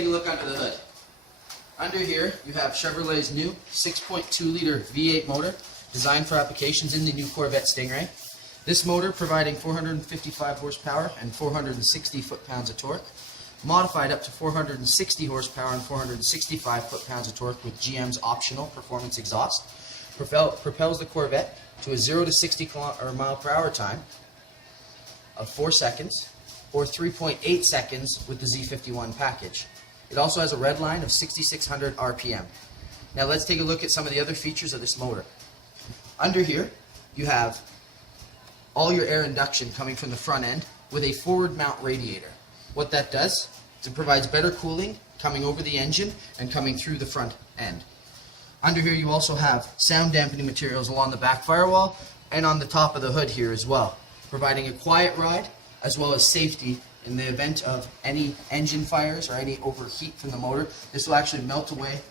take a look under the hood. Under here, you have Chevrolet's new 6.2-liter V8 motor designed for applications in the new Corvette Stingray. This motor providing 455 horsepower and 460 foot-pounds of torque, modified up to 460 horsepower and 465 foot-pounds of torque with GM's optional performance exhaust, propels the Corvette to a 0 to 60 mile per hour time of 4 seconds, or 3.8 seconds with the Z51 package. It also has a red line of 6,600 RPM. Now let's take a look at some of the other features of this motor. Under here, you have all your air induction coming from the front end with a forward mount radiator. What that does is it provides better cooling coming over the engine and coming through the front end. Under here you also have sound dampening materials along the back firewall and on the top of the hood here as well, providing a quiet ride as well as safety in the event of any engine fires or any overheat from the motor. This will actually melt away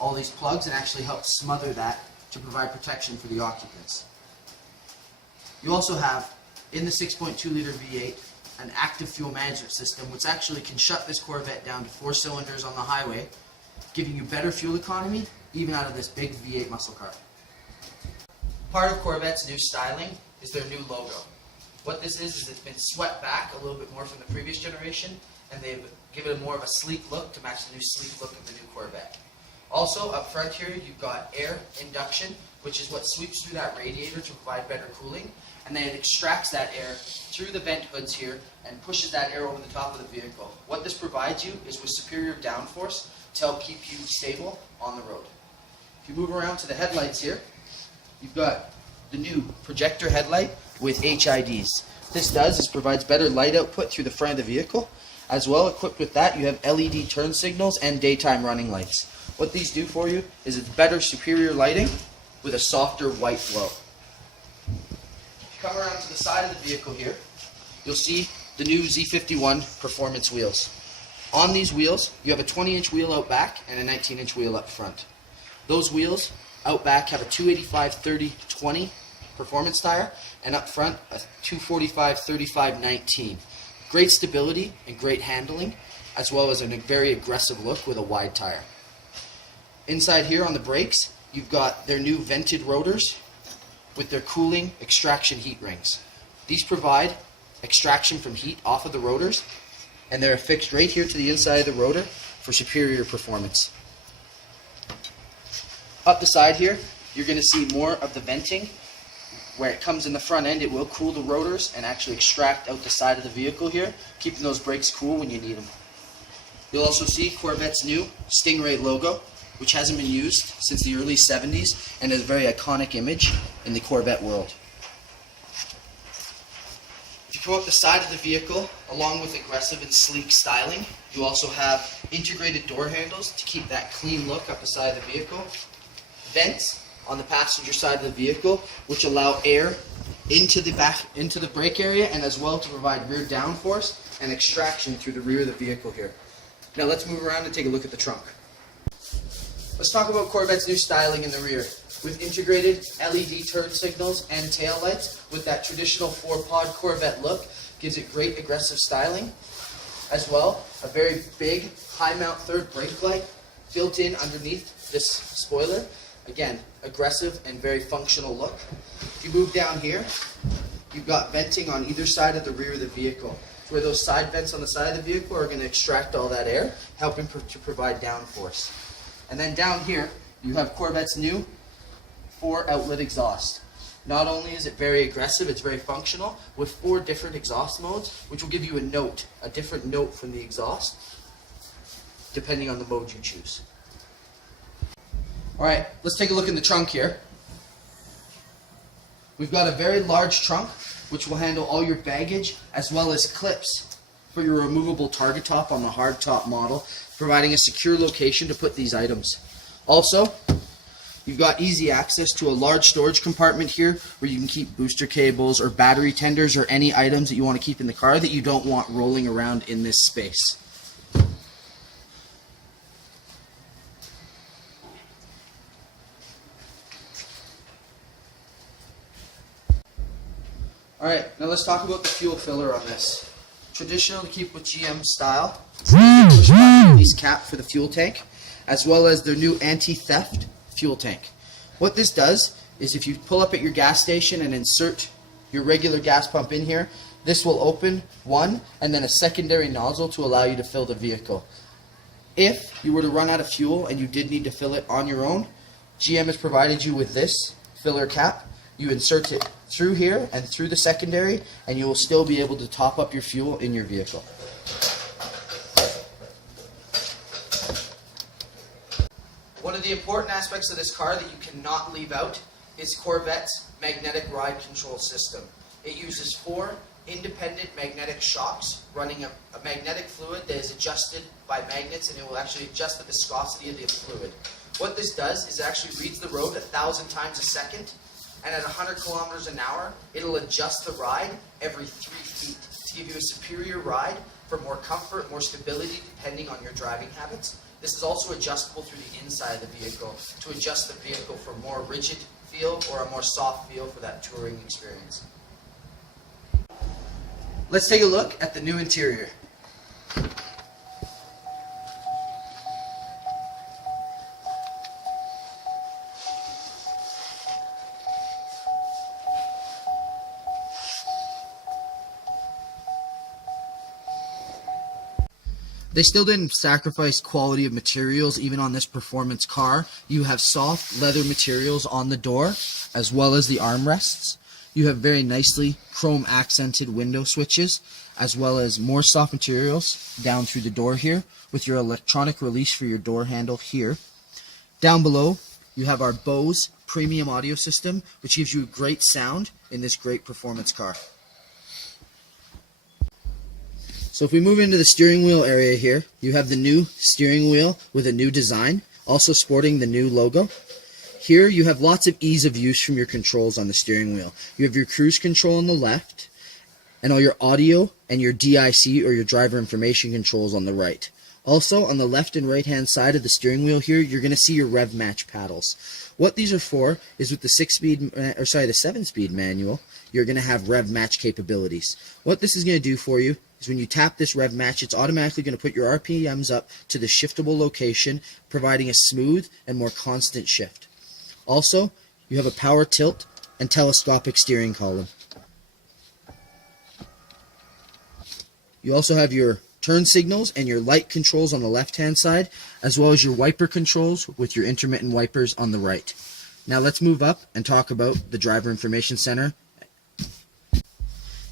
all these plugs and actually help smother that to provide protection for the occupants. You also have, in the 6.2-liter V8, an active fuel management system which actually can shut this Corvette down to 4 cylinders on the highway, giving you better fuel economy even out of this big V8 muscle car. Part of Corvette's new styling is their new logo. What this is it's been swept back a little bit more from the previous generation, and they've given it more of a sleek look to match the new sleek look of the new Corvette. Also, up front here, you've got air induction, which is what sweeps through that radiator to provide better cooling, and then it extracts that air through the vent hoods here and pushes that air over the top of the vehicle. What this provides you is with superior downforce to help keep you stable on the road. If you move around to the headlights here, you've got the new projector headlight with HIDs. This does is provides better light output through the front of the vehicle. As well, equipped with that, you have LED turn signals and daytime running lights. What these do for you is it's better, superior lighting with a softer white glow. If you come around to the side of the vehicle here, you'll see the new Z51 performance wheels. On these wheels, you have a 20-inch wheel out back and a 19-inch wheel up front. Those wheels out back have a 285/30/20 performance tire, and up front a 245/35/19. Great stability and great handling, as well as a very aggressive look with a wide tire. Inside here on the brakes, you've got their new vented rotors with their cooling extraction heat rings. These provide extraction from heat off of the rotors, and they're affixed right here to the inside of the rotor for superior performance. Up the side here, you're going to see more of the venting. Where it comes in the front end, it will cool the rotors and actually extract out the side of the vehicle here, keeping those brakes cool when you need them. You'll also see Corvette's new Stingray logo, which hasn't been used since the early 70s and is a very iconic image in the Corvette world. If you come up the side of the vehicle, along with aggressive and sleek styling, you also have integrated door handles to keep that clean look up the side of the vehicle. Vents on the passenger side of the vehicle, which allow air into the brake area, and as well to provide rear downforce and extraction through the rear of the vehicle here. Now let's move around and take a look at the trunk. Let's talk about Corvette's new styling in the rear. With integrated LED turn signals and tail lights, with that traditional 4-pod Corvette look, gives it great aggressive styling. As well, a very big high mount third brake light built in underneath this spoiler. Again, aggressive and very functional look. If you move down here, you've got venting on either side of the rear of the vehicle. Where those side vents on the side of the vehicle are going to extract all that air, helping to provide downforce. And then down here, you have Corvette's new 4-outlet exhaust. Not only is it very aggressive, it's very functional, with 4 different exhaust modes, which will give you a different note from the exhaust, depending on the mode you choose. Alright, let's take a look in the trunk here. We've got a very large trunk, which will handle all your baggage, as well as clips for your removable target top on the hardtop model, providing a secure location to put these items. Also, you've got easy access to a large storage compartment here, where you can keep booster cables or battery tenders or any items that you want to keep in the car that you don't want rolling around in this space. Alright, now let's talk about the fuel filler on this. Traditional to keep with GM style, push button release cap for the fuel tank, as well as their new anti-theft fuel tank. What this does is if you pull up at your gas station and insert your regular gas pump in here, this will open one and then a secondary nozzle to allow you to fill the vehicle. If you were to run out of fuel and you did need to fill it on your own, GM has provided you with this filler cap. You insert it through here and through the secondary, and you will still be able to top up your fuel in your vehicle. One of the important aspects of this car that you cannot leave out is Corvette's magnetic ride control system. It uses 4 independent magnetic shocks running a magnetic fluid that is adjusted by magnets, and it will actually adjust the viscosity of the fluid. What this does is it actually reads the road 1,000 times a second, and at 100 kilometers an hour, it'll adjust the ride every 3 feet to give you a superior ride for more comfort, more stability, depending on your driving habits. This is also adjustable through the inside of the vehicle to adjust the vehicle for a more rigid feel or a more soft feel for that touring experience. Let's take a look at the new interior. They still didn't sacrifice quality of materials even on this performance car. You have soft leather materials on the door as well as the armrests. You have very nicely chrome accented window switches as well as more soft materials down through the door here with your electronic release for your door handle here. Down below you have our Bose premium audio system, which gives you great sound in this great performance car. So if we move into the steering wheel area here, you have the new steering wheel with a new design, also sporting the new logo. Here you have lots of ease of use from your controls on the steering wheel. You have your cruise control on the left, and all your audio and your DIC or your driver information controls on the right. Also on the left and right hand side of the steering wheel here, you're going to see your rev match paddles. What these are for is with the 7-speed manual, you're going to have rev match capabilities. What this is going to do for you is when you tap this rev match, it's automatically going to put your RPMs up to the shiftable location, providing a smooth and more constant shift. Also, you have a power tilt and telescopic steering column. You also have your turn signals and your light controls on the left hand side, as well as your wiper controls with your intermittent wipers on the right. Now let's move up and talk about the driver information center.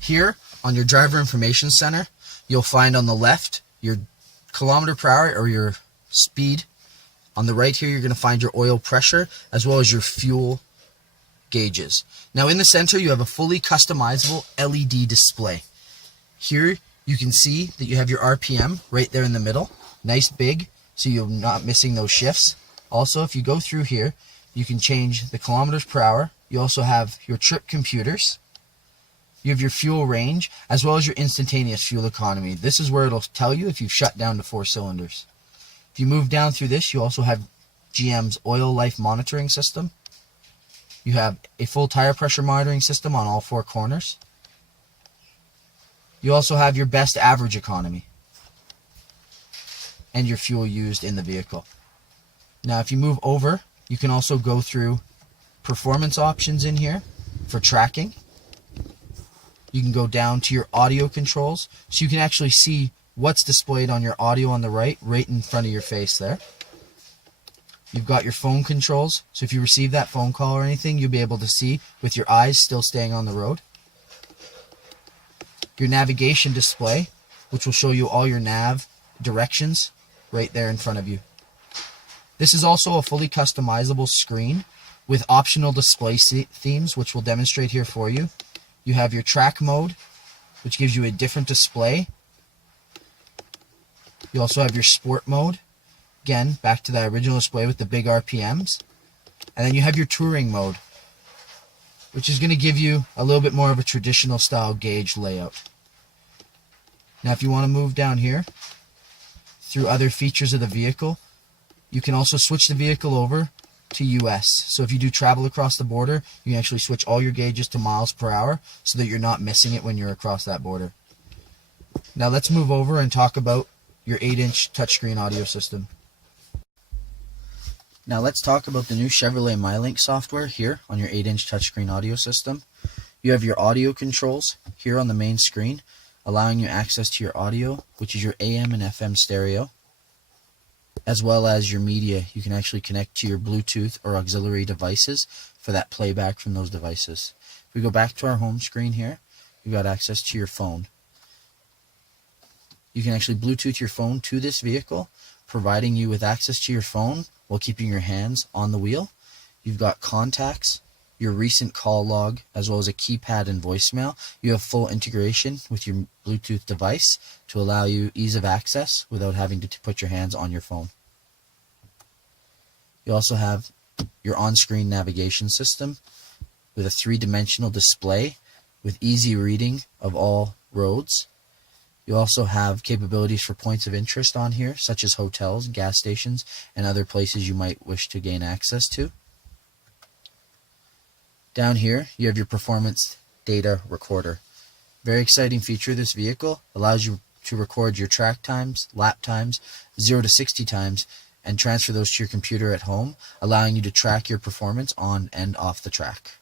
Here on your driver information center, you'll find on the left your kilometer per hour or your speed. On the right here, you're going to find your oil pressure as well as your fuel gauges. Now in the center, you have a fully customizable LED display. Here you can see that you have your RPM right there in the middle, nice big, so you're not missing those shifts. Also, if you go through here, you can change the kilometers per hour. You also have your trip computers. You have your fuel range, as well as your instantaneous fuel economy. This is where it'll tell you if you've shut down to 4 cylinders. If you move down through this, you also have GM's oil life monitoring system. You have a full tire pressure monitoring system on all 4 corners. You also have your best average economy and your fuel used in the vehicle. Now if you move over, you can also go through performance options in here for tracking. You can go down to your audio controls, so you can actually see what's displayed on your audio on the right in front of your face there. You've got your phone controls, so if you receive that phone call or anything, you'll be able to see with your eyes still staying on the road. Your navigation display, which will show you all your nav directions right there in front of you. This is also a fully customizable screen with optional display themes, which we'll demonstrate here for you. You have your track mode, which gives you a different display. You also have your sport mode. Again, back to that original display with the big RPMs. And then you have your touring mode, which is going to give you a little bit more of a traditional style gauge layout. Now if you want to move down here through other features of the vehicle, you can also switch the vehicle over to US. So if you do travel across the border, you can actually switch all your gauges to miles per hour so that you're not missing it when you're across that border. Now let's move over and talk about your 8-inch touchscreen audio system. Now let's talk about the new Chevrolet MyLink software here on your 8-inch touchscreen audio system. You have your audio controls here on the main screen, allowing you access to your audio, which is your AM and FM stereo, as well as your media. You can actually connect to your Bluetooth or auxiliary devices for that playback from those devices. If we go back to our home screen here, you've got access to your phone. You can actually Bluetooth your phone to this vehicle, providing you with access to your phone while keeping your hands on the wheel. You've got contacts, your recent call log, as well as a keypad and voicemail. You have full integration with your Bluetooth device to allow you ease of access without having to put your hands on your phone. You also have your on-screen navigation system with a 3-dimensional display with easy reading of all roads. You also have capabilities for points of interest on here, such as hotels, gas stations, and other places you might wish to gain access to. Down here, you have your performance data recorder. Very exciting feature of this vehicle. Allows you to record your track times, lap times, 0 to 60 times, and transfer those to your computer at home, allowing you to track your performance on and off the track.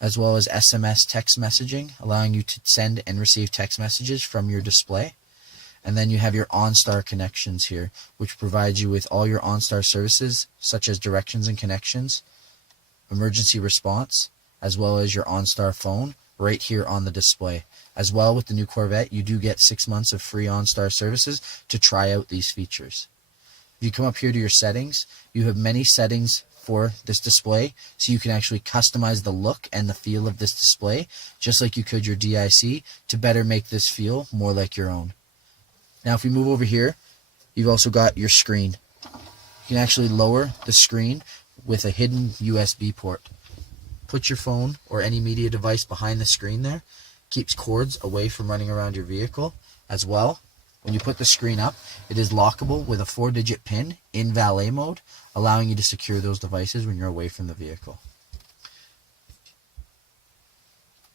As well as SMS text messaging, allowing you to send and receive text messages from your display. And then you have your OnStar connections here, which provides you with all your OnStar services, such as directions and connections, emergency response, as well as your OnStar phone right here on the display. As well, with the new Corvette, you do get 6 months of free OnStar services to try out these features. If you come up here to your settings, you have many settings for this display, so you can actually customize the look and the feel of this display, just like you could your DIC, to better make this feel more like your own. Now if we move over here, you've also got your screen. You can actually lower the screen with a hidden USB port. Put your phone or any media device behind the screen there. Keeps cords away from running around your vehicle. As well, when you put the screen up, it is lockable with a 4-digit PIN in valet mode, allowing you to secure those devices when you're away from the vehicle.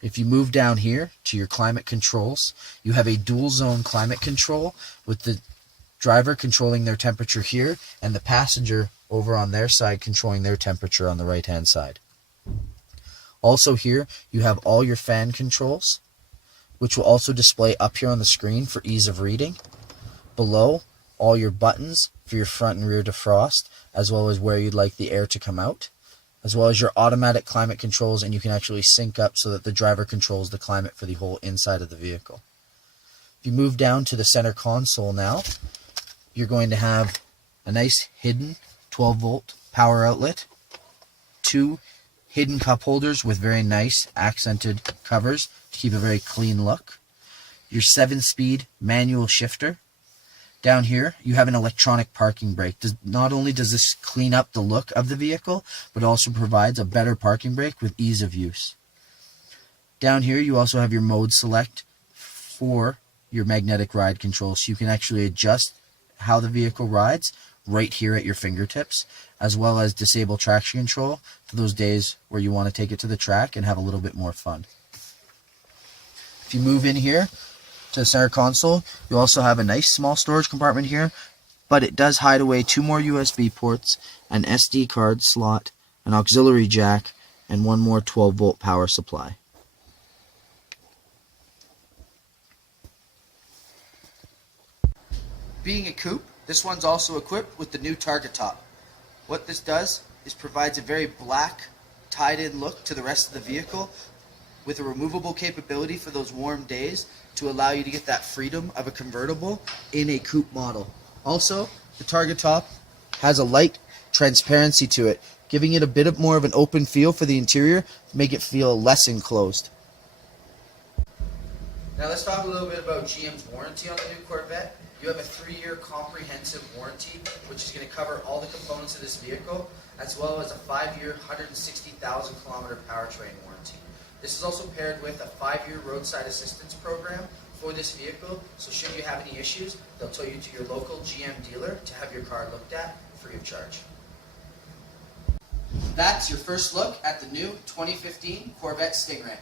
If you move down here to your climate controls, you have a dual zone climate control with the driver controlling their temperature here and the passenger over on their side controlling their temperature on the right hand side. Also here you have all your fan controls, which will also display up here on the screen for ease of reading. Below, all your buttons for your front and rear defrost, as well as where you'd like the air to come out, as well as your automatic climate controls, and you can actually sync up so that the driver controls the climate for the whole inside of the vehicle. If you move down to the center console now, you're going to have a nice hidden 12-volt power outlet, 2 hidden cup holders with very nice accented covers to keep a very clean look, your 7-speed manual shifter. Down here, you have an electronic parking brake. Not only does this clean up the look of the vehicle, but also provides a better parking brake with ease of use. Down here, you also have your mode select for your magnetic ride control, so you can actually adjust how the vehicle rides right here at your fingertips, as well as disable traction control for those days where you want to take it to the track and have a little bit more fun. If you move in here to the center console, you also have a nice small storage compartment here, but it does hide away 2 more USB ports, an SD card slot, an auxiliary jack, and 1 more 12-volt power supply. Being a coupe, this one's also equipped with the new target top. What this does is provides a very black, tied-in look to the rest of the vehicle, with a removable capability for those warm days to allow you to get that freedom of a convertible in a coupe model. Also, the target top has a light transparency to it, giving it a bit more of an open feel for the interior to make it feel less enclosed. Now let's talk a little bit about GM's warranty on the new Corvette. You have a 3-year comprehensive warranty, which is going to cover all the components of this vehicle, as well as a 5-year, 160,000 kilometer powertrain warranty. This is also paired with a 5-year roadside assistance program for this vehicle, so should you have any issues, they'll tow you to your local GM dealer to have your car looked at free of charge. That's your first look at the new 2015 Corvette Stingray.